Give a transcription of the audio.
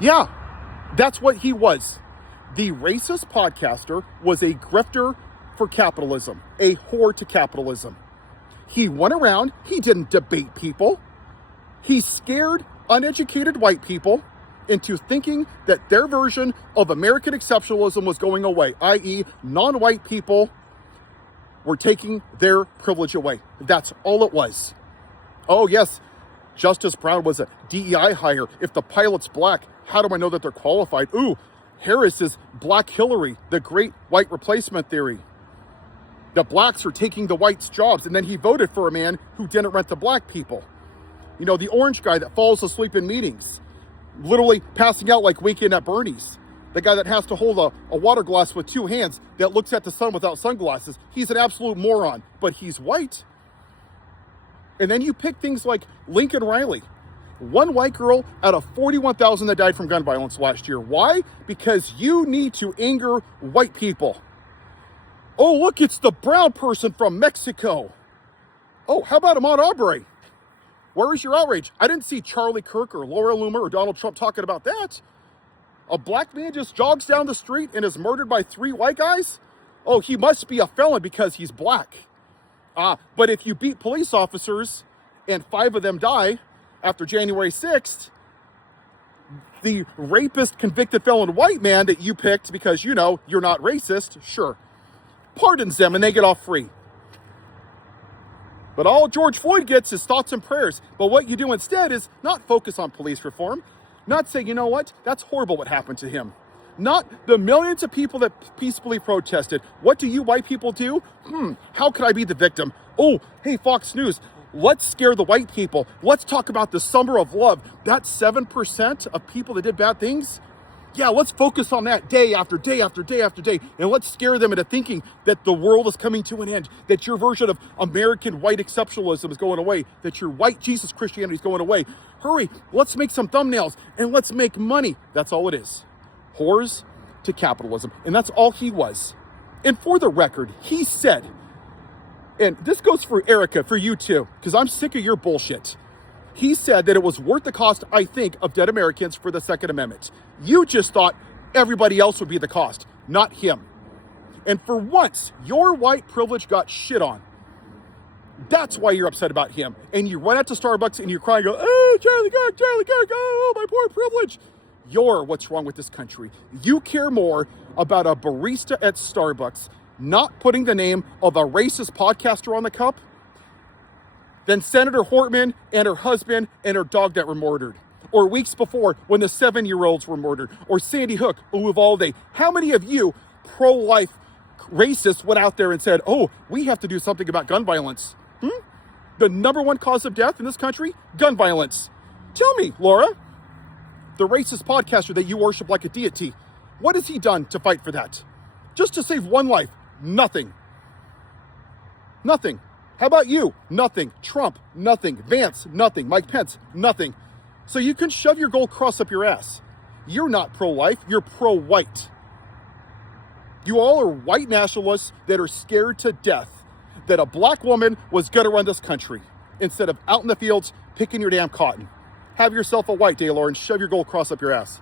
Yeah, that's what he was. The racist podcaster was a grifter for capitalism, a whore to capitalism. He went around, he didn't debate people. He scared uneducated white people into thinking that their version of American exceptionalism was going away, i.e., non-white people were taking their privilege away. That's all it was. Oh, yes, Justice Brown was a DEI hire. If the pilot's black, how do I know that they're qualified? Ooh, Harris is Black Hillary, the great white replacement theory. The blacks are taking the whites' jobs, and then he voted for a man who didn't rent to black people. You know, the orange guy that falls asleep in meetings, literally passing out like Weekend at Bernie's. The guy that has to hold a water glass with two hands that looks at the sun without sunglasses. He's an absolute moron, but he's white. And then you pick things like Lincoln Riley. One white girl out of 41,000 that died from gun violence last year. Why? Because you need to anger white people. Oh, look, it's the brown person from Mexico. Oh, how about Ahmaud Arbery? Where is your outrage? I didn't see Charlie Kirk or Laura Loomer or Donald Trump talking about that. A black man just jogs down the street and is murdered by 3 white guys? Oh, he must be a felon because he's black. But if you beat police officers and 5 of them die after January 6th, the rapist convicted felon white man that you picked because, you know, you're not racist, sure, pardons them and they get off free. But all George Floyd gets is thoughts and prayers. But what you do instead is not focus on police reform, not say, you know what, that's horrible what happened to him. Not the millions of people that peacefully protested. What do you white people do? How could I be the victim? Oh, hey, Fox News, let's scare the white people. Let's talk about the summer of love. That 7% of people that did bad things. Yeah, let's focus on that day after day after day after day. And let's scare them into thinking that the world is coming to an end, that your version of American white exceptionalism is going away, that your white Jesus Christianity is going away. Hurry, let's make some thumbnails and let's make money. That's all it is. Whores to capitalism. And that's all he was. And for the record, he said, and this goes for Erica, for you too, because I'm sick of your bullshit. He said that it was worth the cost, I think, of dead Americans for the Second Amendment. You just thought everybody else would be the cost, not him. And for once, your white privilege got shit on. That's why you're upset about him. And you run out to Starbucks and you cry and go, oh, Charlie Kirk, oh, my poor privilege. You're what's wrong with this country. You care more about a barista at Starbucks not putting the name of a racist podcaster on the cup than Senator Hortman and her husband and her dog that were murdered. Or weeks before when the 7-year-olds were murdered. Or Sandy Hook, Uvalde. How many of you pro-life racists went out there and said, oh, we have to do something about gun violence? The number one cause of death in this country? Gun violence. Tell me, Laura, the racist podcaster that you worship like a deity, what has he done to fight for that? Just to save one life? Nothing. Nothing. How about you? Nothing. Trump? Nothing. Vance? Nothing. Mike Pence? Nothing. So you can shove your gold cross up your ass. You're not pro-life, you're pro-white. You all are white nationalists that are scared to death that a black woman was gonna run this country instead of out in the fields picking your damn cotton. Have yourself a white day, Lauren. Shove your gold cross up your ass.